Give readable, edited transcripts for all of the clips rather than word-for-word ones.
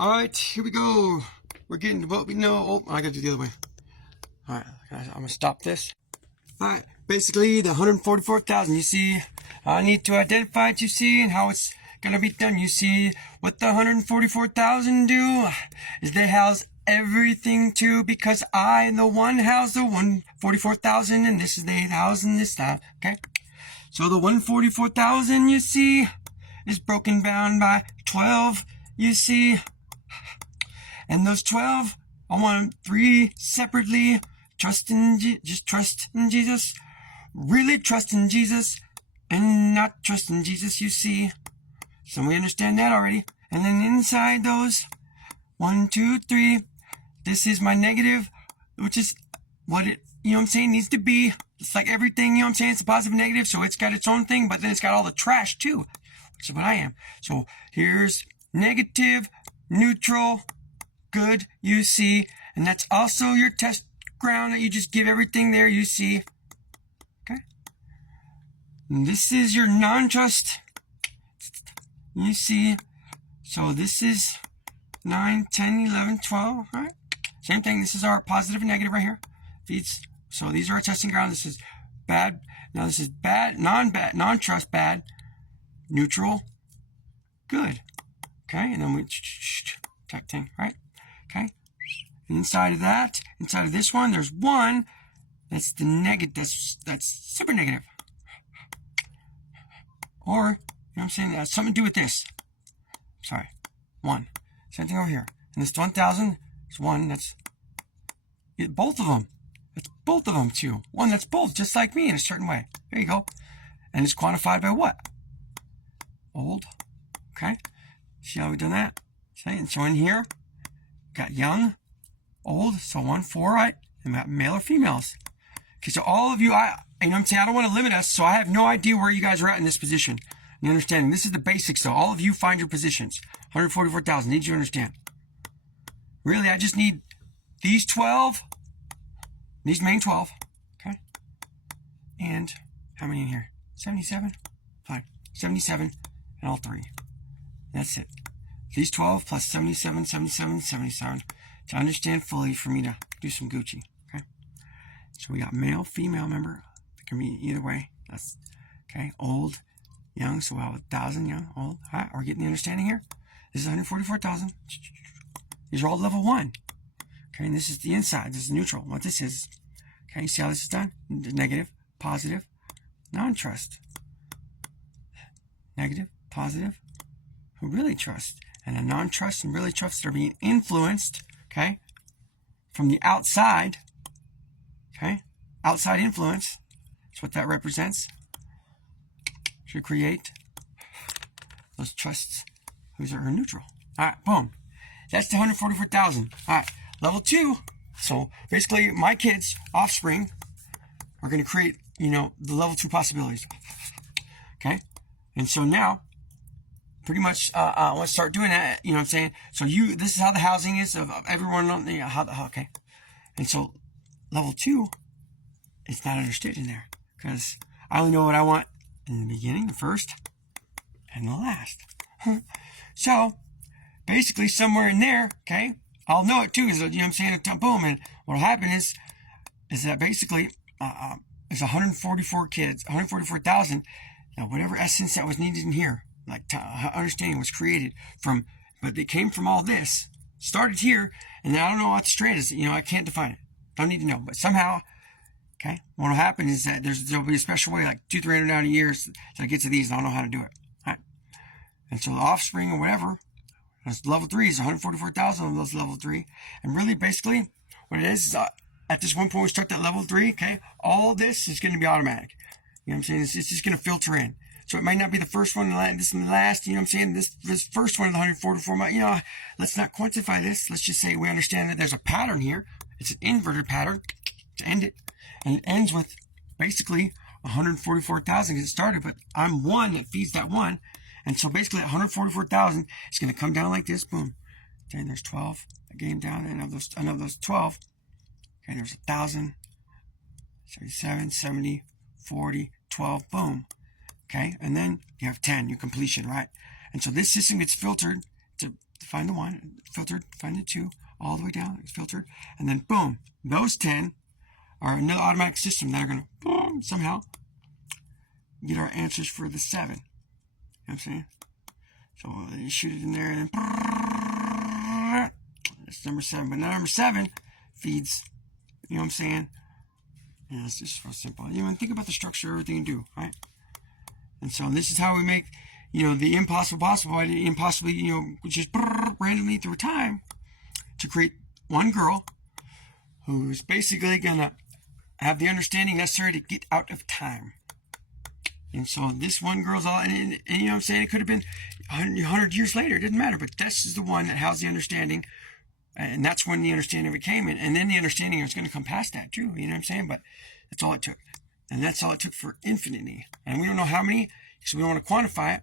All right, here we go. We're getting to what we know. Oh, I gotta do the other way. All right, I'm gonna stop this. All right, basically the 144,000. You see, I need to identify it. You see, and how it's gonna be done. You see, what the 144,000 do is they house everything too, because I, the one, house the 144,000, and this is the 8,000. This that. Okay. So the 144,000, you see, is broken down by 12. You see. And those 12, I want them 3 separately. Just trust in Jesus. Really trust in Jesus and not trust in Jesus, you see. So we understand that already. And then inside those, 1, 2, 3, this is my negative, which is what it, needs to be. It's like everything, it's a positive and negative, so it's got its own thing, but then it's got all the trash too, which is what I am. So here's negative, neutral, good, you see, and that's also your test ground that you just give everything there, you see. Okay. And this is your non-trust, you see. So this is 9, 10, 11, 12, all right? Same thing, this is our positive and negative right here. Feeds. So these are our testing ground. This is bad. Now this is bad, non-bad, non-trust, bad, neutral, good. Okay, and then we type thing, right? Okay. And inside of that, inside of this one, there's 1. That's the negative. That's super negative. Or, that has something to do with this. Sorry. 1. Same thing over here. And this 1,000 is 1. That's both of them. It's both of them too. 1 that's both, just like me in a certain way. There you go. And it's quantified by what? Old. Okay. See how we've done that? Okay. And so in here, got young, old, so 1, 4, right? And we got male or females. Okay, so all of you, I don't want to limit us, so I have no idea where you guys are at in this position. You understanding? This is the basics, though. All of you find your positions. 144,000. Need you to understand. Really, I just need these 12, these main 12, okay? And how many in here? 77? Fine. 77 and all 3. That's it. These 12 plus 77, 77, 77 to understand fully for me to do some Gucci, okay? So we got male, female, remember? It can be either way. That's, okay, old, young, so we'll have 1,000, young, old. All right, are we getting the understanding here? This is 144,000. These are all level 1. Okay, and this is the inside. This is neutral. What this is, okay, you see how this is done? Negative, positive, non-trust. Negative, positive, who really trust. And a non-trust and really trust are being influenced, okay, from the outside, okay, outside influence. That's what that represents. Should create those trusts whose are neutral. All right, boom. That's the 144,000. All right, level 2. So basically, my kids' offspring are going to create, the level 2 possibilities. Okay, and so now, pretty much, I want to start doing that. You know what I'm saying? So this is how the housing is of everyone on the okay. And so level 2, it's not understood in there because I only know what I want in the beginning, the first, and the last. So basically, somewhere in there, okay, I'll know it too. Is what I'm saying? Boom, and what'll happen is that basically, it's 144 kids, 144,000. Now, whatever essence that was needed in here. Like understanding was created from, but they came from all this, started here, and then I don't know what straight is. I can't define it. Don't need to know. But somehow, okay, what'll happen is that there'll be a special way, like 200-300 years till I get to these, and I don't know how to do it. All right. And so the offspring or whatever, that's level 3 is 144,000 of those level 3, and really basically what it is at this one point we start that level 3. Okay, all this is going to be automatic. You know what I'm saying? It's just going to filter in. So it might not be the first one, this and the last, you know what I'm saying? This first one of the 144, let's not quantify this. Let's just say we understand that there's a pattern here. It's an inverted pattern to end it. And it ends with basically 144,000 because it started, but I'm 1 that feeds that 1. And so basically 144,000 is going to come down like this, boom. Okay, there's 12. I came down, and of those 12, okay, there's 1,000, 37, 70, 40, 12, boom. Okay, and then you have 10, your completion, right? And so this system gets filtered to find the 1, filtered, find the 2, all the way down, it's filtered, and then boom, those 10 are another automatic system that are going to somehow get our answers for the 7. You know what I'm saying? So you shoot it in there, and then it's number 7. But now number 7 feeds, you know what I'm saying? Yeah, it's just real simple. You know, think about the structure of everything you do, right? And so this is how we make, you know, the impossible possible. I did impossibly, you know, just randomly through time to create one girl who's basically gonna have the understanding necessary to get out of time. And so this one girl's all, and you know what I'm saying, it could have been 100 years later, it didn't matter, but this is the one that has the understanding, and that's when the understanding of it came in, and then the understanding is going to come past that too, you know what I'm saying, but that's all it took, and that's all it took for infinity, and we don't know how many, because we don't want to quantify it,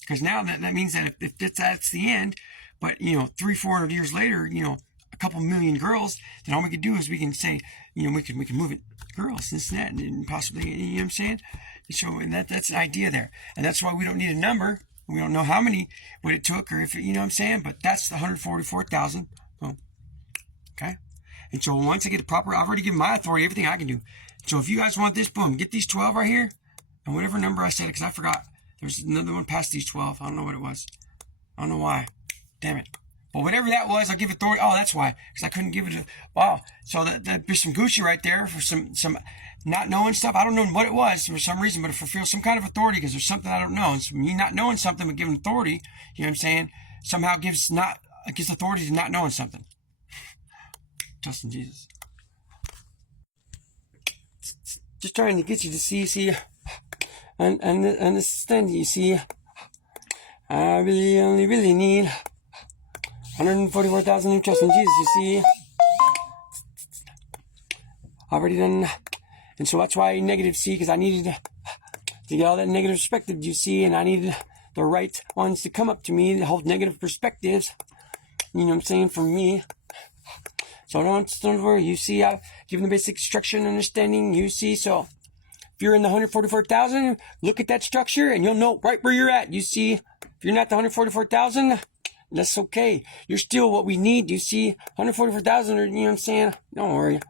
because now that means that if that's the end, but you know, 300-400 years later, you know, a couple million girls, then all we can do is we can say, you know, we can move it, girls, this and that, and possibly, you know what I'm saying? So, and that's the idea there. And that's why we don't need a number. We don't know how many, what it took, or if it, you know what I'm saying? But that's the 144,000. Boom. Okay? And so once I get the proper, I've already given my authority, everything I can do. So if you guys want this, boom, get these 12 right here, and whatever number I said, because I forgot. There's another one past these 12. I don't know what it was. I don't know why. Damn it. But whatever that was, I'll give authority. Oh, that's why. Because I couldn't give it a, wow. So there's some Gucci right there for some not knowing stuff. I don't know what it was for some reason, but if I feel some kind of authority because there's something I don't know. And so me not knowing something but giving authority, you know what I'm saying, somehow gives authority to not knowing something. Trust in Jesus. Just trying to get you to see, and understand, you see, I really need 144,000 trust in Jesus, you see. Already done. And so that's why negative C, because I needed to get all that negative perspective, you see, and I needed the right ones to come up to me to hold negative perspectives, you know what I'm saying, from me. So don't worry, you see, I've given the basic structure and understanding, you see. So if you're in the 144,000, look at that structure and you'll know right where you're at, you see. If you're not the 144,000, that's okay. You're still what we need, you see. 144,000, you know what I'm saying? Don't worry.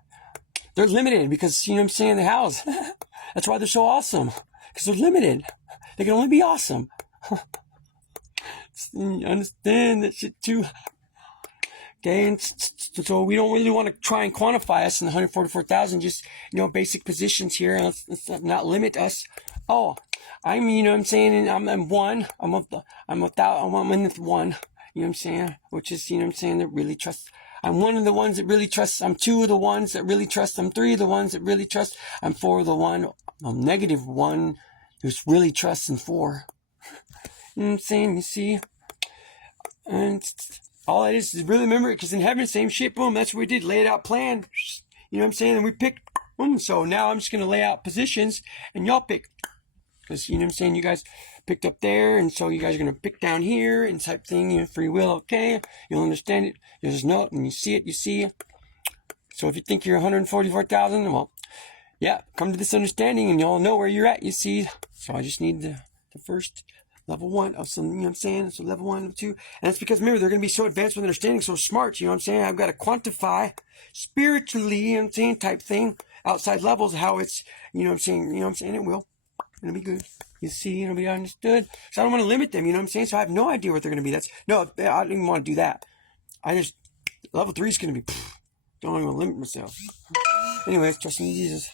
They're limited because, you know what I'm saying, the house. That's why they're so awesome. Because they're limited. They can only be awesome. Understand that shit too. Okay, and so we don't really want to try and quantify us in the 144,000, just, you know, basic positions here. And let's not limit us. Oh, I'm, you know what I'm saying, and I'm one. I'm in the one. You know what I'm saying? Which is, you know what I'm saying, that really trust. I'm one of the ones that really trust. I'm two of the ones that really trust. I'm three of the ones that really trust. I'm four of the one. I'm negative one who's really trusting four. You know what I'm saying? You see? And all it is really remember it, because in heaven, same shit, boom, that's what we did. Lay it out, plan. You know what I'm saying? And we picked, boom. So now I'm just going to lay out positions and y'all pick. Because, you know what I'm saying, you guys picked up there, and so you guys are going to pick down here and type thing, you know, free will, okay, you'll understand it, you'll just know it, and you see it, you see. So if you think you're 144,000, well, yeah, come to this understanding, and you'll know where you're at, you see. So I just need the first level 1 of some, you know what I'm saying, so level 1, level 2, and that's because, remember, they're going to be so advanced with understanding, so smart, you know what I'm saying, I've got to quantify spiritually, you know what I'm saying, type thing, outside levels, how it's, you know what I'm saying, it will. It'll be good. You see, it'll be understood. So I don't want to limit them, you know what I'm saying? So I have no idea what they're going to be. No, I don't even want to do that. Level 3 is going to be, don't even limit myself. Anyways, trust in Jesus.